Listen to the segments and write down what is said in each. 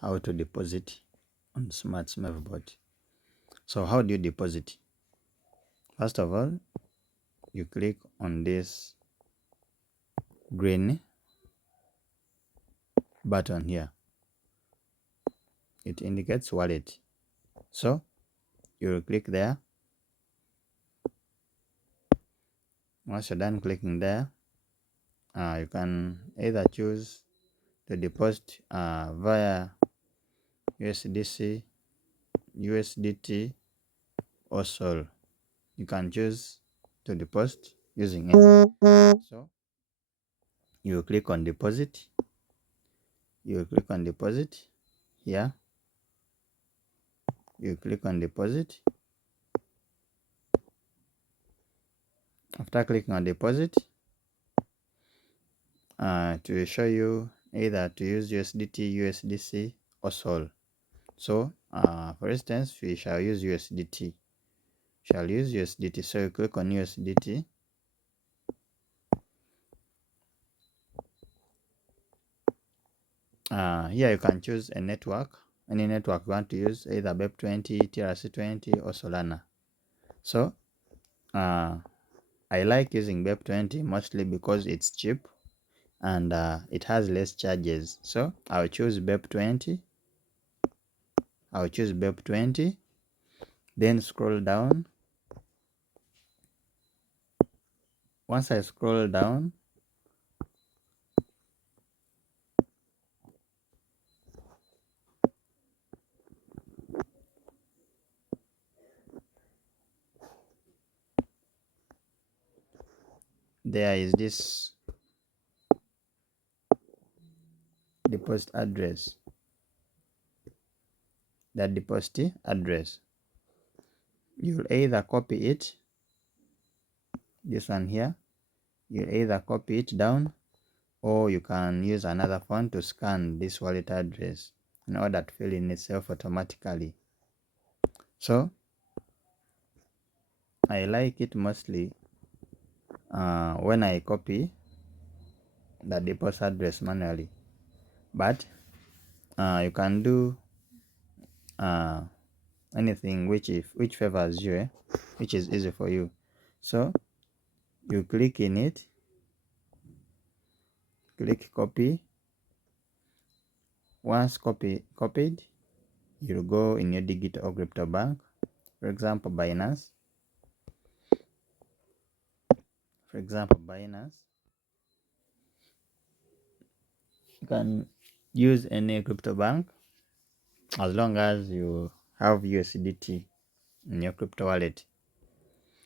how to deposit on Smarts Mev Bot. So how do you deposit? First of all, you click on this green button here. It indicates wallet. So you will click there. Once you're done clicking there, you can either choose to deposit via USDC, USDT, or Sol. You can choose to deposit using it. So you will click on deposit. You will click on deposit here. You click on deposit. After clicking on deposit, to show you either to use USDT, USDC, or Sol. So for instance, we shall use USDT. So you click on USDT. Here you can choose a network, any network you want to use, either BEP20, TRC20, or Solana. So I like using BEP20 mostly because it's cheap and it has less charges. So I'll choose BEP20. Then scroll down. Once I scroll down, there is this deposit address. That deposit address, you'll either copy it, this one here, you'll either copy it down, or you can use another phone to scan this wallet address in order to fill in itself automatically. So I like it mostly when I copy the deposit address manually, but you can do anything which favors you, which is easy for you. So you click in it, click copy. Once copied, you'll go in your digital or crypto bank, for example Binance. You can use any crypto bank as long as you have USDT in your crypto wallet.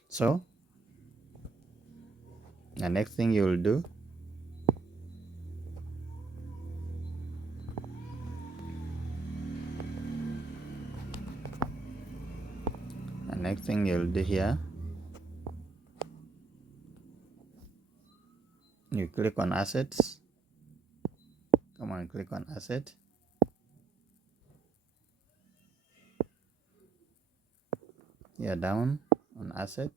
So the next thing you'll do, here, you click on assets. Click on asset. Here down on asset,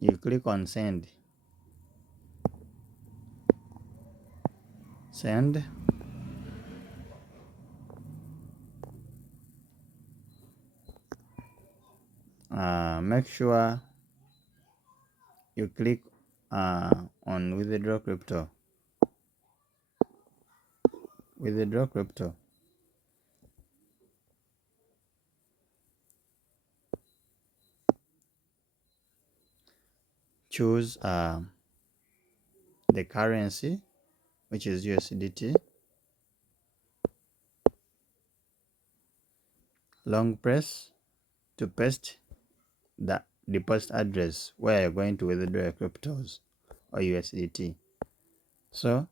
you click on send. Make sure you click on withdraw crypto. Choose the currency, which is USDT. Long press to paste the deposit address where you're going to withdraw your cryptos or USDT. So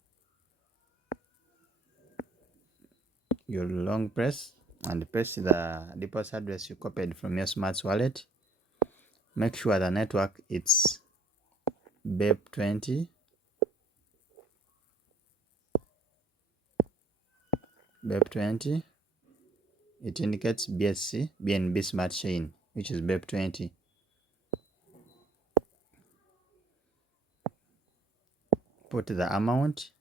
you long press and paste the deposit address you copied from your Smarts wallet. Make sure the network it's BEP20. It indicates BNB Smart Chain, which is BEP20. put the amount.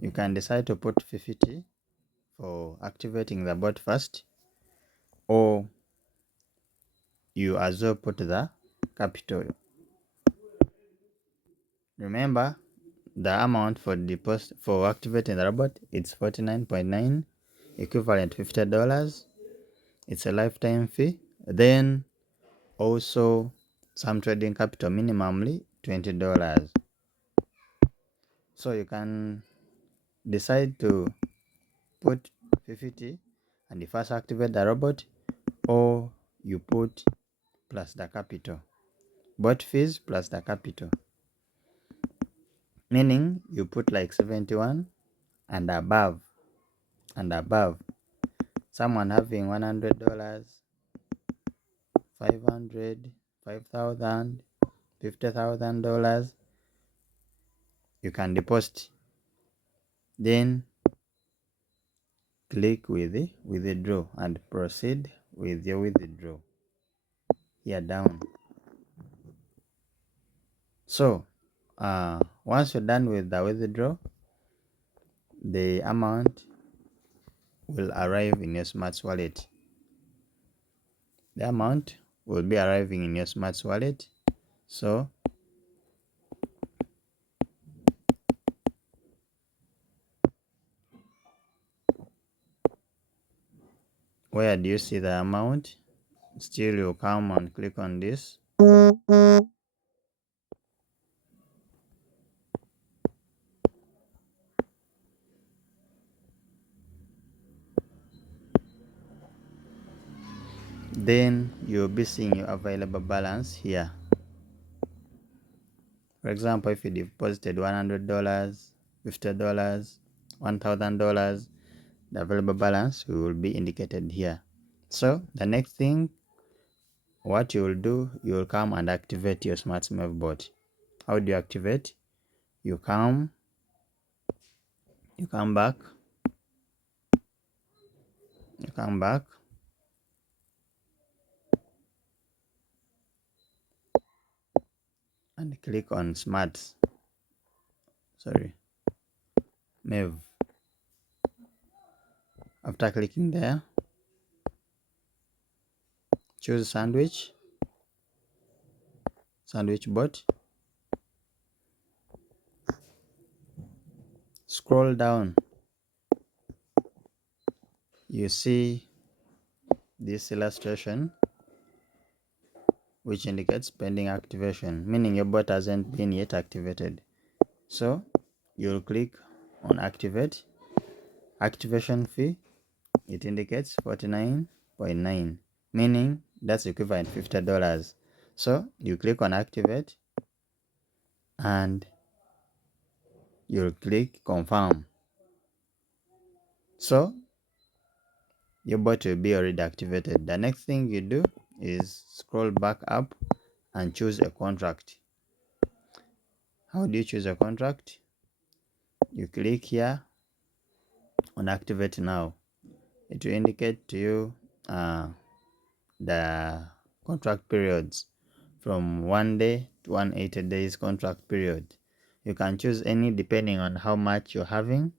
You can decide to put 50 for activating the bot first, or you as well put the capital. Remember, the amount for deposit for activating the robot, it's 49.9, equivalent $50. It's a lifetime fee. Then also some trading capital, minimally $20. So you can decide to put 50 and you first activate the robot, or you put plus the capital, bot fees plus the capital, meaning you put like 71 and above. Someone having $100, 500, 5,000, $50,000, you can deposit. Then click with the withdraw and proceed with your withdraw here down. So once you're done with the withdraw, the amount will arrive in your Smarts wallet. The amount will be arriving in your Smarts wallet. So where do you see the amount? Still, you come and click on this. Then you'll be seeing your available balance here. For example, if you deposited $100, $50, $1,000, the available balance will be indicated here. So the next thing, what you will do, you will come and activate your Smarts Mev Bot. How do you activate? You come back, and click on Mev. After clicking there, choose sandwich bot. Scroll down, you see this illustration which indicates pending activation, meaning your bot hasn't been yet activated. So you'll click on activate. Activation fee, it indicates 49.9, meaning that's equivalent $50. So you click on activate and you'll click confirm. So your bot will be already activated. The next thing you do is scroll back up and choose a contract. How do you choose a contract? You click here on activate now. It will indicate to you the contract periods from 1 day to 180 days contract period. You can choose any depending on how much you're having,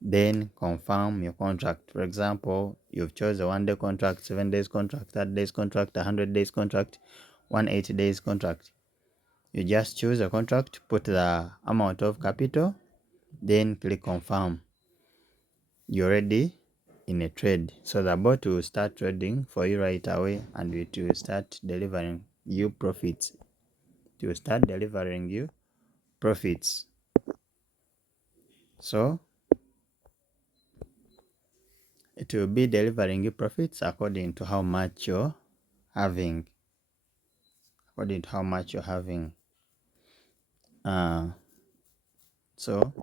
then confirm your contract. For example, you've chosen a 1 day contract, 7 days contract, 30 days contract, 100 days contract, 180 days contract. You just choose a contract, put the amount of capital, then click confirm. You're ready in a trade. So the bot will start trading for you right away, and it will start delivering you profits. It will start delivering you profits. So it will be delivering you profits according to how much you're having. So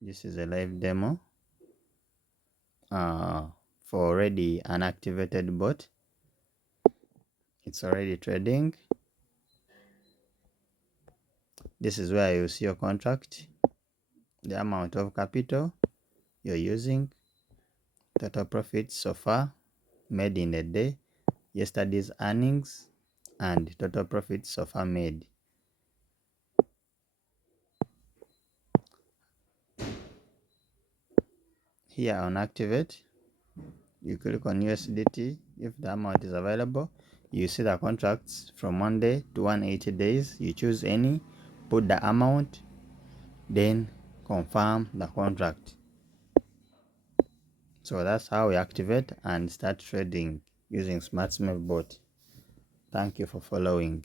this is a live demo for already an activated bot. It's already trading. This is where you see your contract, the amount of capital you're using, total profits so far made in a day, yesterday's earnings and total profits so far made. Here on activate, you click on USDT. If the amount is available, you see the contracts from 1 day to 180 days. You choose any, put the amount, then confirm the contract. So that's how we activate and start trading using Smarts Mev Bot. Thank you for following.